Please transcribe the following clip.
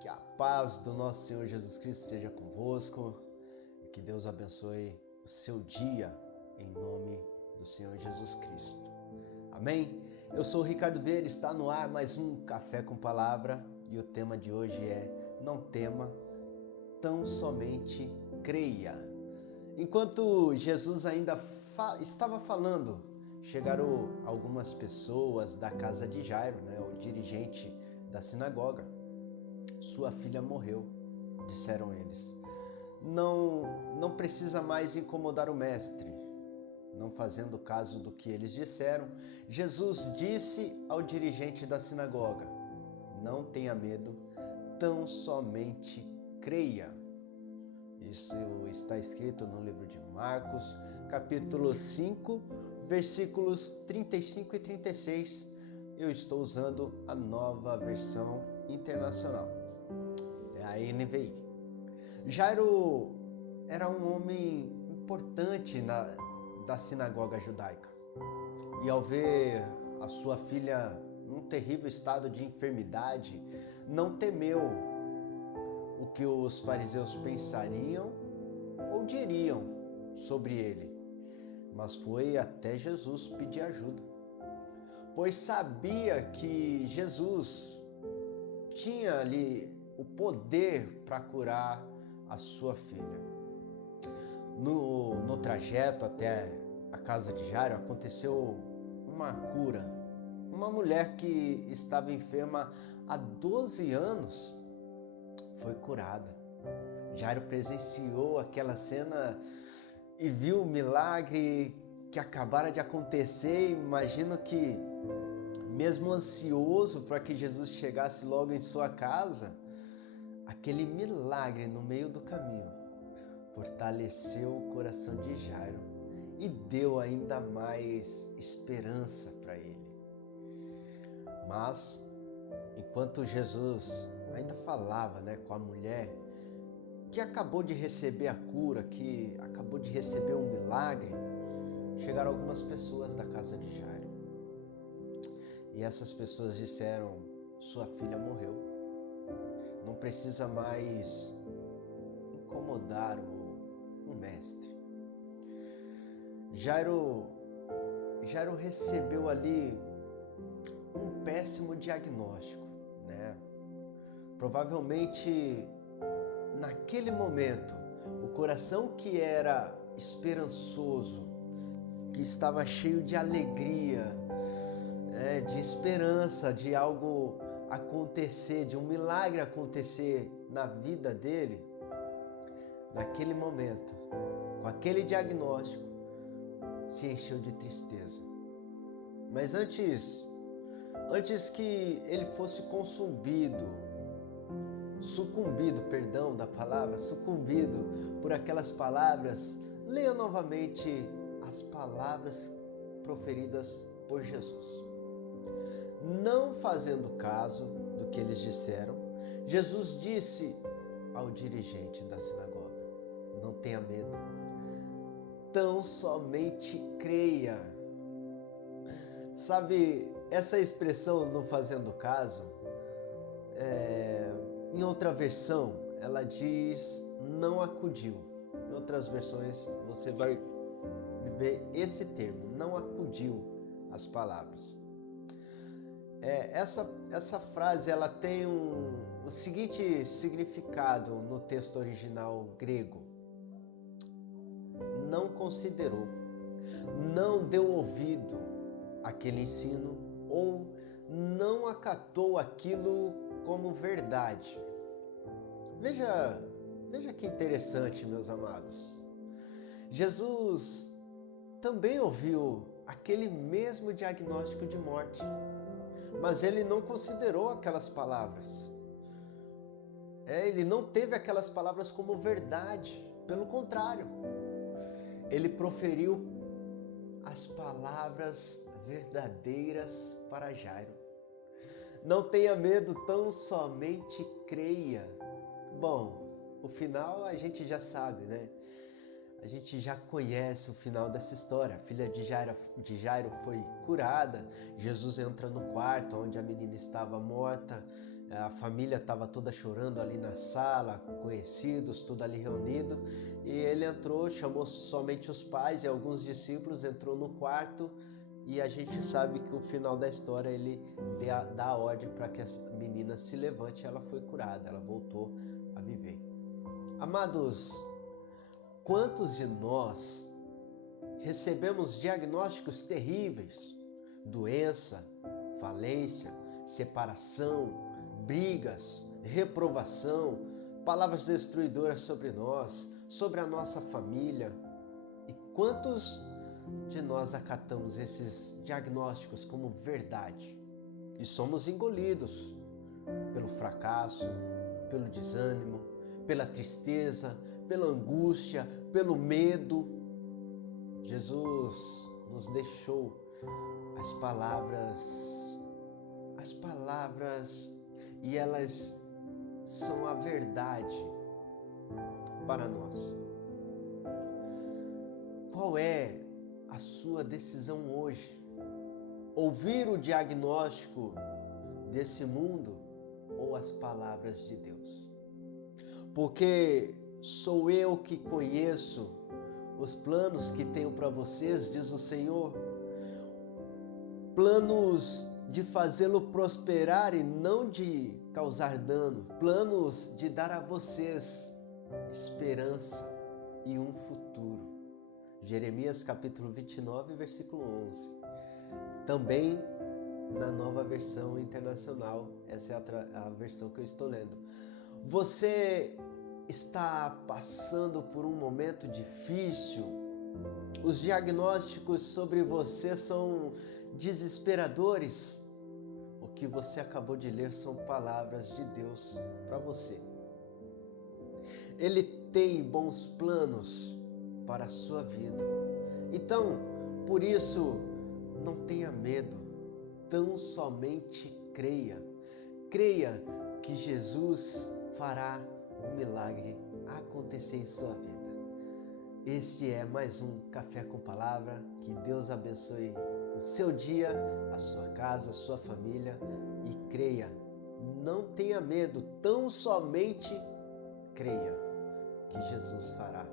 Que a paz do nosso Senhor Jesus Cristo seja convosco e que Deus abençoe o seu dia em nome do Senhor Jesus Cristo. Amém? Eu sou o Ricardo Vieira, está no ar mais um Café com Palavra e o tema de hoje é Não tema, tão somente creia. Enquanto Jesus ainda estava falando, chegaram algumas pessoas da casa de Jairo, o dirigente da sinagoga. Sua filha morreu, disseram eles. Não precisa mais incomodar o mestre. Não fazendo caso do que eles disseram, Jesus disse ao dirigente da sinagoga: não tenha medo, tão somente creia. Isso está escrito no livro de Marcos, capítulo 5, versículos 35 e 36. Eu estou usando a nova versão internacional. É a NVI. Jairo era um homem importante da sinagoga judaica. E ao ver a sua filha num terrível estado de enfermidade, não temeu o que os fariseus pensariam ou diriam sobre ele, mas foi até Jesus pedir ajuda, pois sabia que Jesus tinha ali o poder para curar a sua filha. No trajeto até a casa de Jairo aconteceu uma cura. Uma mulher que estava enferma há 12 anos foi curada. Jairo presenciou aquela cena e viu o milagre que acabara de acontecer. Imagino que, mesmo ansioso para que Jesus chegasse logo em sua casa, aquele milagre no meio do caminho fortaleceu o coração de Jairo e deu ainda mais esperança para ele. Mas, enquanto Jesus ainda falava com a mulher que acabou de receber a cura, que acabou de receber um milagre, chegaram algumas pessoas da casa de Jairo. E essas pessoas disseram: sua filha morreu. Não precisa mais incomodar o mestre. Jairo recebeu ali um péssimo diagnóstico, Provavelmente, naquele momento, o coração que era esperançoso, que estava cheio de alegria, de esperança, de algo acontecer, de um milagre acontecer na vida dele, naquele momento, com aquele diagnóstico, se encheu de tristeza. Mas antes que ele fosse sucumbido por aquelas palavras, leia novamente as palavras proferidas por Jesus. Não fazendo caso do que eles disseram, Jesus disse ao dirigente da sinagoga: não tenha medo, tão somente creia. Sabe, essa expressão não fazendo caso, em outra versão ela diz não acudiu. Em outras versões você vai ver esse termo, não acudiu às palavras. Essa frase ela tem o seguinte significado no texto original grego: não considerou, não deu ouvido àquele ensino ou não acatou aquilo como verdade. Veja que interessante, meus amados. Jesus também ouviu aquele mesmo diagnóstico de morte, mas ele não considerou aquelas palavras. Ele não teve aquelas palavras como verdade. Pelo contrário, ele proferiu as palavras verdadeiras para Jairo. Não tenha medo, tão somente creia. Bom, o final a gente já sabe, A gente já conhece o final dessa história. A filha de Jairo foi curada. Jesus entra no quarto onde a menina estava morta A família estava toda chorando ali na sala, conhecidos, tudo ali reunido, e ele entrou, chamou somente os pais e alguns discípulos, entrou no quarto, e a gente sabe que o final da história ele dá a ordem para que a menina se levante, e ela foi curada, ela voltou a viver. Amados, quantos de nós recebemos diagnósticos terríveis, doença, falência, separação, brigas, reprovação, palavras destruidoras sobre nós, sobre a nossa família. E quantos de nós acatamos esses diagnósticos como verdade? E somos engolidos pelo fracasso, pelo desânimo, pela tristeza, pela angústia, pelo medo. Jesus nos deixou as palavras e elas são a verdade para nós. Qual é a sua decisão hoje? Ouvir o diagnóstico desse mundo ou as palavras de Deus? Porque sou eu que conheço os planos que tenho para vocês, diz o Senhor, planos de fazê-lo prosperar e não de causar dano, planos de dar a vocês esperança e um futuro. Jeremias capítulo 29, versículo 11. Também na Nova Versão Internacional, essa é a versão que eu estou lendo. Você está passando por um momento difícil? Os diagnósticos sobre você são desesperadores? O que você acabou de ler são palavras de Deus para você. Ele tem bons planos para a sua vida. Então, por isso, não tenha medo, tão somente creia. Creia que Jesus fará um milagre acontecer em sua vida. Este é mais um Café com Palavra. Que Deus abençoe o seu dia, a sua casa, a sua família e creia. Não tenha medo, tão somente creia que Jesus fará